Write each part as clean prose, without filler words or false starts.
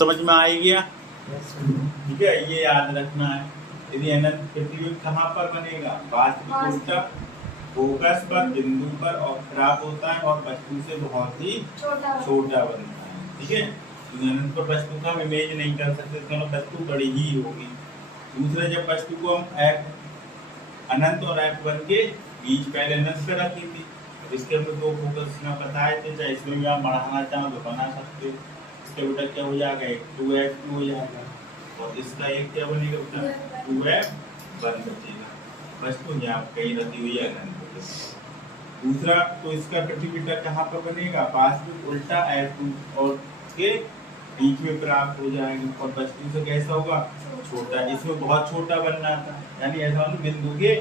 समझ में आ गया? ठीक है, ये याद रखना है। यदि अनंत प्रतिबिंब कहाँ पर बनेगा? वास्तविक ऊतक फोकस पर, बिंदु पर और खराब होता है और वस्तु से बहुत ही छोटा बनता है। ठीक है, अनंत पर वस्तु का हम इमेज नहीं कर सकते, दोनों वस्तु बड़ी ही होगी। दूसरा, जब वस्तु को हम अनंत और F1 के बीच पहले अनंत पे रखी थी, इसके अंदर दो फोकस में बताए थे, चाहे इसमें भी आप बढ़ाना चाहो तो बना सकते हो। इसके बेटा क्या हो जाएगा? एक 2F2 हो जाएगा और इसका एक क्या बनेगा बेटा? 2F1 बचेगा। वस्तु यहाँ कहीं रखी हुई है अनंत। दूसरा, तो इसका प्रतिबिंब कहाँ पर बनेगा? वास्तविक उल्टा F2 और के बीच में प्राप्त हो जाएगा और वस्तु से कैसा होगा? छोटा। इसमें बहुत छोटा बनना था, यानी ऐसा मतलब बिंदु के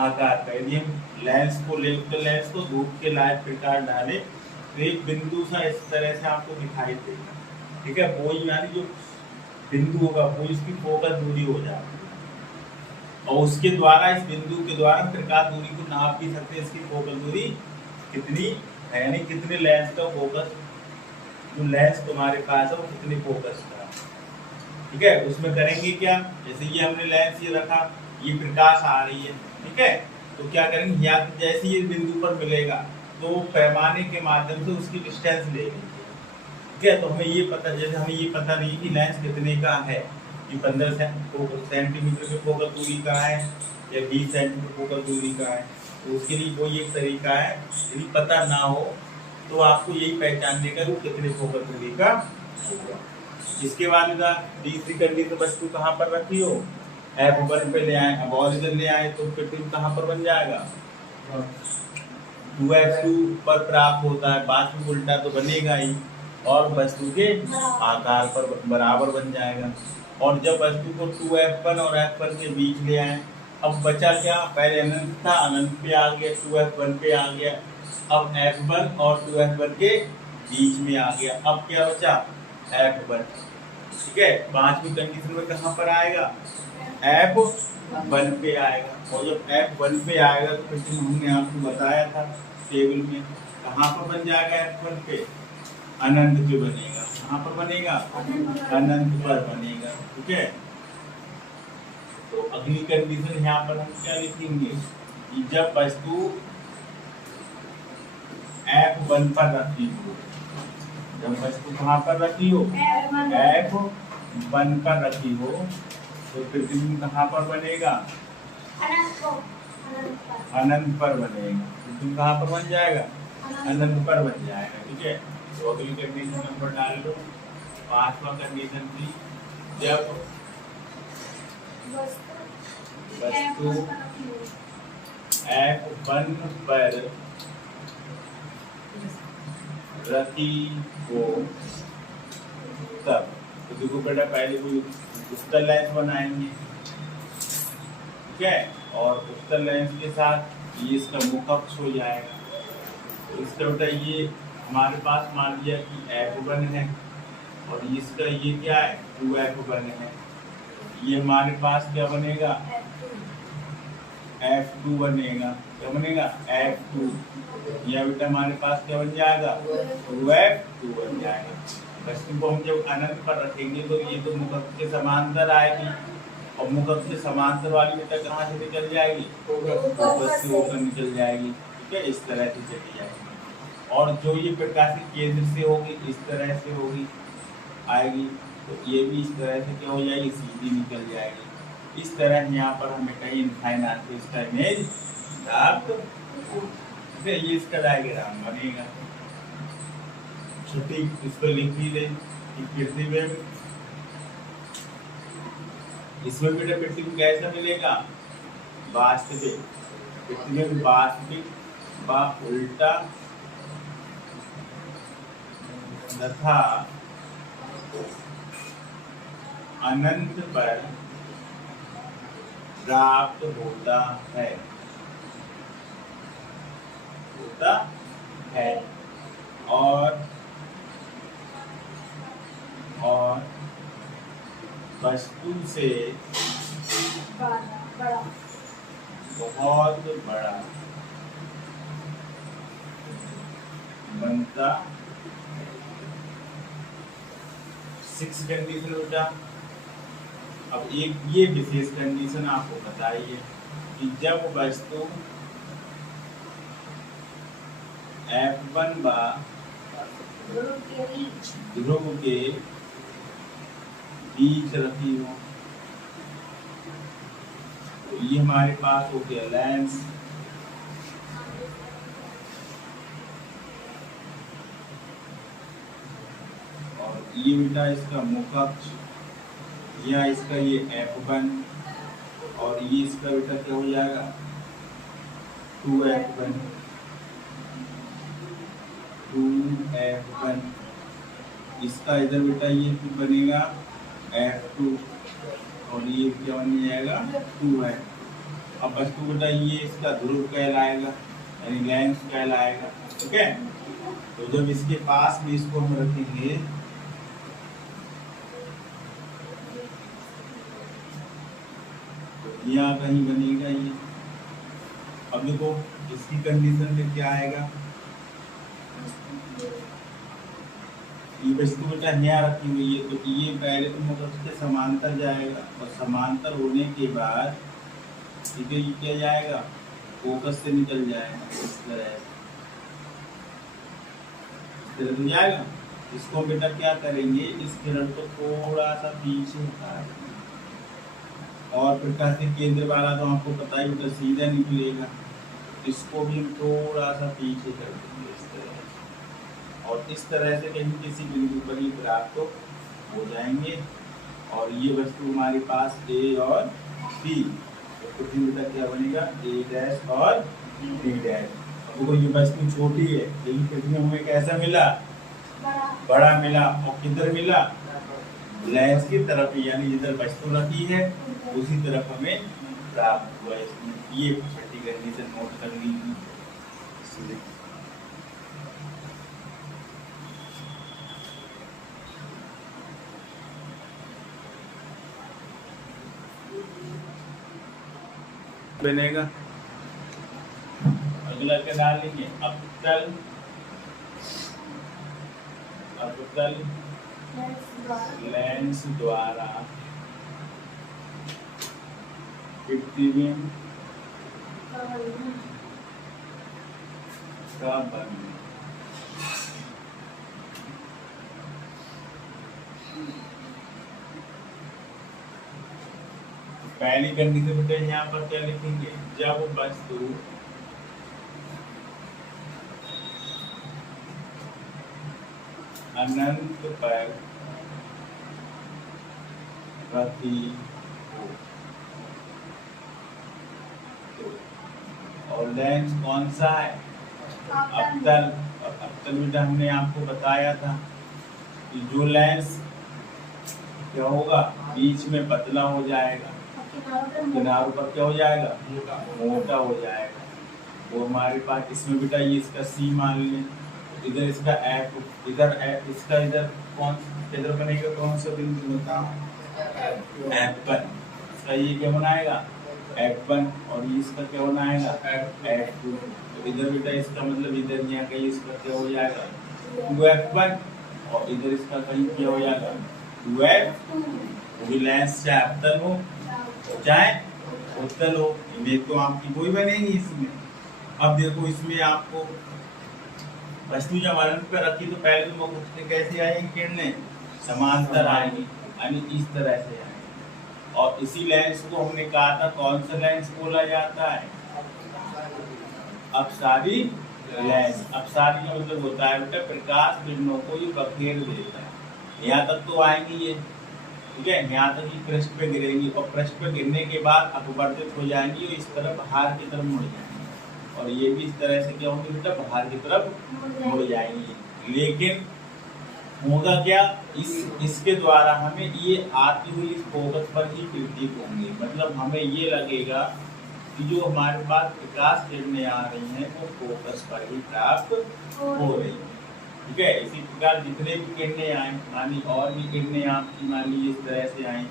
आकार का। यदि हम लेंस को ले तो लेंस को धूप के लाइट प्रकाश डाले तो एक बिंदु सा इस तरह से आपको दिखाई देगा। ठीक है, वो यानी जो बिंदु होगा वो इसकी फोकस दूरी हो जाती है और उसके द्वारा, इस बिंदु के द्वारा प्रकाश दूरी को नाप भी सकते हैं। इसकी फोकस दूरी कितनी है, यानी कितने लेंस का फोकस, जो लेंस तुम्हारे पास है वो कितने फोकस का। ठीक है, उसमें करेंगे क्या? जैसे ये हमने लेंस ये रखा, ये प्रकाश आ रही है। ठीक है, तो क्या करेंगे? या तो जैसे ये बिंदु पर मिलेगा तो पैमाने के माध्यम से उसकी डिस्टेंस ले लेंगे। ठीक है, तो हमें ये पता, जैसे हमें ये पता नहीं कि लेंस कितने का है, कि 15 सेंटीमीटर के फोकस दूरी का है या 20 सेंटीमीटर फोकस दूरी का है, तो उसके लिए कोई एक तरीका है। यदि पता ना हो तो आपको यही पहचानने का वो कितने फोकस दूरी का होगा। इसके बाद तीसरी कंडीशन, वस्तु कहाँ पर रखी हो? F1 पे ले आए। अब और इधर ले आए तो प्रतिबिंब कहाँ पर बन जाएगा? 2F2 पर प्राप्त होता है, वास्तविक उल्टा तो बनेगा ही और वस्तु के आकार पर बराबर बन जाएगा। और जब वस्तु को 2F1 और F1 के बीच ले आए, अब बचा क्या? पहले अनंत था, अनंत पे आ गया, 2F1 पे आ गया, अब F1 और 2F1 के बीच में आ गया। अब क्या बचा? F1। ठीक है, पांचवी कंडीशन में कहाँ पर आएगा? F1 पे आएगा। और जब F1 पे आएगा तो फिर हमने आपको बताया था टेबल में, कहाँ पर बन जाएगा? F1 पे अनंत पे बनेगा। कहाँ पर बनेगा? अनंत पर बनेगा। ठीक है, तो अगली कंडीशन यहाँ पर हम क्या लिखेंगे? जब वस्तु F1 पर रखी हो, जब वस्तु कहाँ पर रखी हो? F1 पर रखी हो तो प्रतिबिंब कहाँ पर बनेगा? अनंत पर बनेगा। प्रतिबिंब कहाँ पर बन जाएगा? अनंत पर बन जाएगा। ठीक है, तो अगली कंडीशन नंबर डाल लो। पांचवा कंडीशन थी, जब वस्तु F1 पर रखी हो तब, तो देखो बेटा पहले कोई उत्तल लेंस बनाएंगे। ठीक है, और उत्तल लेंस के साथ ये इसका मुख अक्ष हो जाएगा। तो इसका बेटा ये हमारे पास मान लिया कि F1 है और इसका ये क्या है? 2F1 है। ये हमारे पास क्या बनेगा? F2 बनेगा। क्या बनेगा? F2। यह बेटा हमारे पास क्या बन जाएगा? 2F2 बन जाएगा। वस्तु को हम जब अनंत पर रखेंगे तो ये तो मुख के समांतर आएगी और मुख के समांतर वाली बेटा कहाँ से निकल जाएगी? फोकस से होकर निकल जाएगी। ठीक है, इस तरह से चली जाएगी। और जो ये प्रकाशित केंद्र से होगी, इस तरह से होगी आएगी, तो ये भी इस तरह से क्या हो जाएगी? सीधी निकल जाएगी। इस तरह यहाँ पर हमें कहीं इनफाइनाइट इसका इमेज प्राप्त हो। ठीक है, ये इसका डायग्राम बनेगा। छुट्टी इसको लिख भी दे कि प्रतिबिंब, इसमें बेटा प्रतिबिंब कैसा मिलेगा? वास्तविक। प्रतिबिंब वास्तविक व उल्टा तथा अनंत पर प्राप्त होता है, और वस्तु से बहुत बड़ा बनता 6 कंडीशन बेटा। अब एक ये विशेष कंडीशन आपको बताइए कि जब वस्तु F1 बा ध्रुव के बीच रखी हो, तो ये हमारे पास हो गया लेंस, और ये बेटा इसका मुखअक्ष या इसका ये F1, और ये इसका बेटा क्या हो जाएगा 2F1, 2F1। इसका इधर बेटा ये बनेगा F2, और ये क्या बन जाएगा 2F। अब वस्तु बेटा ये इसका ध्रुव कहलाएगा, यानी लेंस कहलाएगा। ठीक है, तो जब इसके पास में इसको हम रखेंगे तो यहाँ कहीं बनेगा ये। अब देखो इसकी कंडीशन में क्या आएगा, ये वस्तु बेटा यहाँ रखी हुई है, तो ये पहले तो मतलब उसके समांतर जाएगा, और समांतर होने के बाद ठीक है ये क्या जाएगा फोकस से निकल जाएगा, इस तरह से जाएगा। इसको बेटा क्या करेंगे, इस किरण को थोड़ा सा पीछे हटा देंगे, और प्रकाश के केंद्र वाला तो आपको पता ही बेटा सीधा निकलेगा, इसको भी हम थोड़ा सा पीछे कर देंगे इस तरह, और इस तरह से कहीं किसी बिंदु पर ही प्राप्त हो जाएंगे। और ये वस्तु हमारे पास A और B, तो पृथ्वी बेटा क्या बनेगा A डैश और B डैश। तो ये वस्तु छोटी है लेकिन पृथ्वी हमें कैसा मिला, बड़ा मिला, और किधर मिला लेंस की तरफ, यानी जिधर वस्तु रखी है उसी तरफ हमें प्राप्त हुआ। ये छठी कंडीशन नोट कर लीजिए। बनेगा अगला क्या डालेंगे, अवतल लेंस द्वारा प्रतिबिंब का बनना। पहली कंडीशन बेटा यहाँ पर क्या लिखेंगे, जब वस्तु अनंत पर रखी हो, और लेंस कौन सा है अवतल। अवतल बेटा हमने आपको बताया था कि जो लेंस क्या होगा बीच में पतला हो जाएगा, किनारों पर क्या हो जाएगा मोटा हो जाएगा। वो हमारे पास इसमें बेटा ये इसका C मान लें, इधर इसका F, इधर F, इसका इधर कौन इधर बनेगा, कौन सा बिंदु बताओ F1। इसका ये क्या बनाएगा F1, और ये इसका क्या बनाएगा F2। तो इधर बेटा इसका मतलब इधर यहाँ कहीं इसका क्या हो जाएगा 2F1, और इधर इसका कहीं क्या हो जाएगा 2F2। वो लेंस चाहे अवतल हो चाहे उत्तल हो, इमेज तो आपकी कोई बनेगी इसमें। अब देखो इसमें आपको वस्तु जब अनंत पर रखी तो पहले तो मुख से कैसे आएंगी किरणें, समांतर आएंगी, यानी इस तरह से आएंगी। और इसी लेंस को हमने कहा था कौन सा लेंस बोला जाता है, अपसारी लेंस। अपसारी का मतलब होता है बेटा प्रकाश किरणों को ये बखेर देता है। यहाँ तक तो आएंगी ये, ठीक है, यहाँ तक ये पृष्ठ पे गिरेंगी, और पृष्ठ पे गिरने के बाद अपवर्तित हो जाएंगी और इस तरफ बाहर की तरफ मुड़ जाएंगी, और ये भी इस तरह से क्या होंगी बेटा बाहर की तरफ मुड़ जाएंगी। लेकिन होगा क्या, इसके द्वारा हमें ये आती हुई इस फोकस पर ही प्रतीत होंगे। मतलब हमें ये लगेगा कि जो हमारे पास प्रकाश किरणें आ रही हैं वो फोकस पर ही प्राप्त हो रही है। ठीक है, इसी प्रकार जितने भी किरणें आए, मानी और भी किरणें आपकी मान लीजिए इस तरह से आए,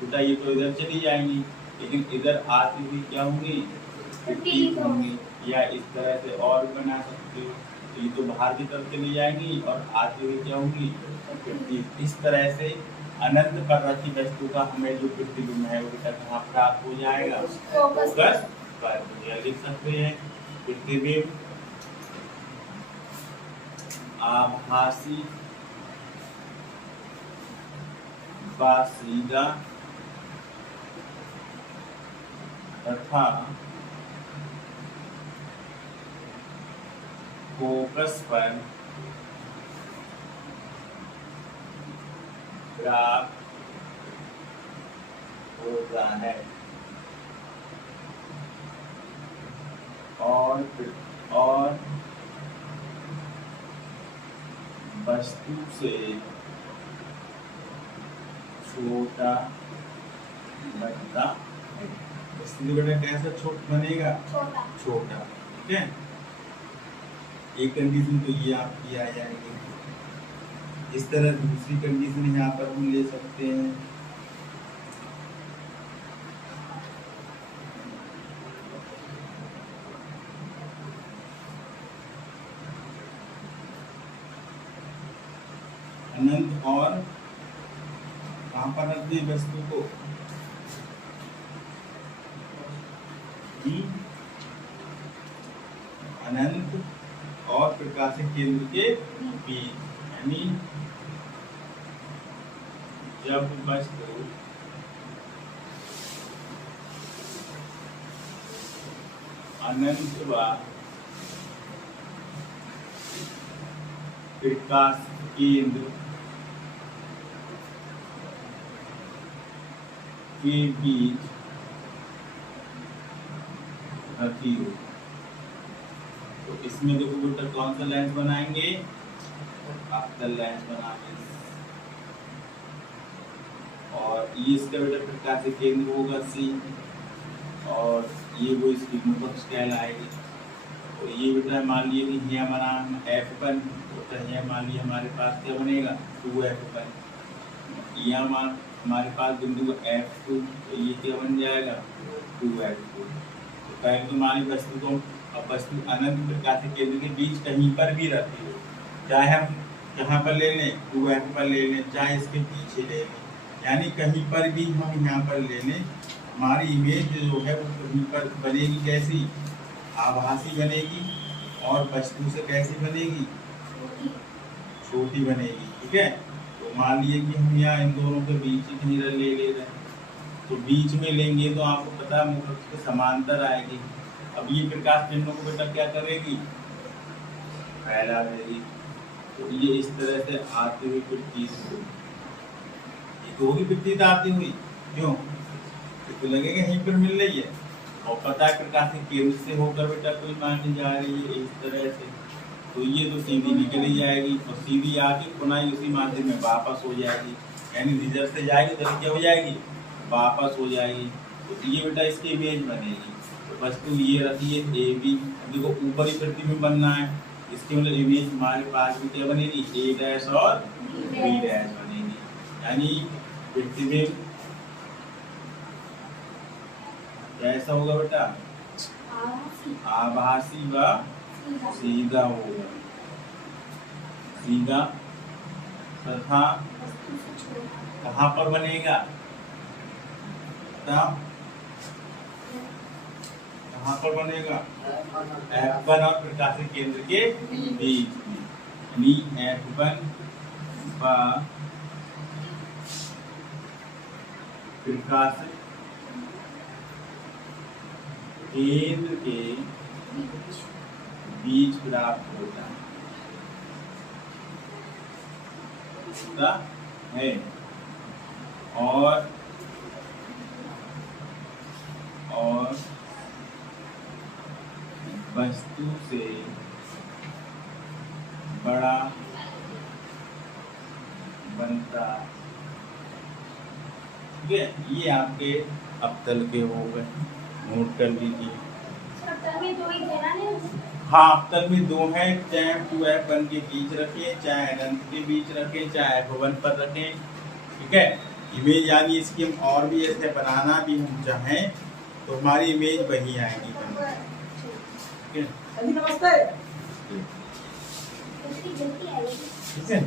बेटा ये तो इधर चली जाएंगी, लेकिन इधर आती हुई क्या होंगी प्रतीत होंगी। या इस तरह से और बना सकते हो, तो ये तो बाहर की तरफ चली जाएंगी और आती हुई क्या होंगी प्रतीत। इस तरह से अनंत पर रखी वस्तु का हमें जो प्रतिबिंब है वो बेटा कहाँ प्राप्त हो जाएगा? फोकस पर। तो यह लिख सकते हैं प्रतिबिंब आभासी व सीधा तथा फोकस पर प्राप्त होता है और वस्तु से छोटा बनता है। इसलिए बेटा कैसा छोटा बनेगा? छोटा। ठीक है, एक कंडीशन तो ये आपकी आ जाएगी। इस तरह दूसरी कंडीशन यहाँ पर हम ले सकते हैं। अनंत और कहाँ पर रख दी वस्तु को? अनंत और प्रकाशिक केंद्र के बीच, यानी जब वस्तु अनंत व प्रकाशिक केंद्र के बीच रखी हो। तो इसमें देखो बेटा कौन सा लेंस बनाएंगे? अवतल लेंस बनाएंगे। और ये इसका बेटा प्रकाशिक केंद्र होगा C, और ये वो इसकी मुख्य स्केल आएगी। तो ये बेटा मान लिए कि यहाँ बना F1, तो यहाँ मान लिया हमारे पास क्या बनेगा? 2F1। यहाँ हमारे पास बिंदु F2, तो ये क्या बन जाएगा? 2F2। तो पहले तो हमारी वस्तु को, अब वस्तु अनंत प्रकाशिक केंद्र के बीच कहीं पर भी रहती हो, चाहे हम यहाँ पर ले लें 2F पर ले लें, चाहे इसके पीछे ले लें, यानी कहीं पर भी हम यहाँ पर ले लें, हमारी इमेज जो है वो कहीं पर बनेगी। कैसी? आभासी बनेगी, और वस्तु से कैसी बनेगी? छोटी बनेगी। ठीक है, तो मान लिए कि हम यहाँ इन दोनों के बीच ही कहीं ले रहे हैं, तो बीच में लेंगे तो आपको पता है मुख्य के समांतर आएगी। अब ये प्रकाश किरणों को बेटा क्या करेगी? फैला देगी। तो ये इस तरह से आती हुई प्रतीत होगी, प्रतीत आती हुई। क्यों? तो लगेगा यहीं पर मिल रही है, और पता है प्रकाशिक केंद्र से होकर बेटा कोई मानी जा रही है इस तरह से। तो ये तो सीधी निकली जाएगी, और सीधी आके पुनः उसी माध्यम में वापस हो जाएगी, यानी रिजल्ट से जाएगी तो क्या हो जाएगी? वापस हो जाएगी। तो ये बेटा इसकी इमेज बनेगी। तो वस्तु ये रखी है AB, देखो ऊपर ही प्रतिबिंब बनना है, इसकी मतलब इमेज हमारे पास भी क्या बनेगी? A' और B' बनेगी, यानी प्रतिबिंब कैसा होगा बेटा? आभासी व सीधा होगा, सीधा तथा कहाँ पर बनेगा? कहाँ पर बनेगा? F1 और प्रकाशिक केंद्र के बीच में, यानी F1 व प्रकाशिक केंद्र के बीच प्राप्त होता है, और वस्तु से बड़ा बनता। ठीक है, ये आपके अवतल के हो गए, नोट कर लीजिए। हाँ, अवतल में दो है, चाहे 2F1 के बीच रखें, चाहे अनंत के बीच रखें, चाहे F1 पर रखें। ठीक है, इमेज यानी इसकी हम और भी ऐसे बनाना भी हम चाहें तो हमारी इमेज वही आएगी। ठीक है, नमस्ते। ठीक है।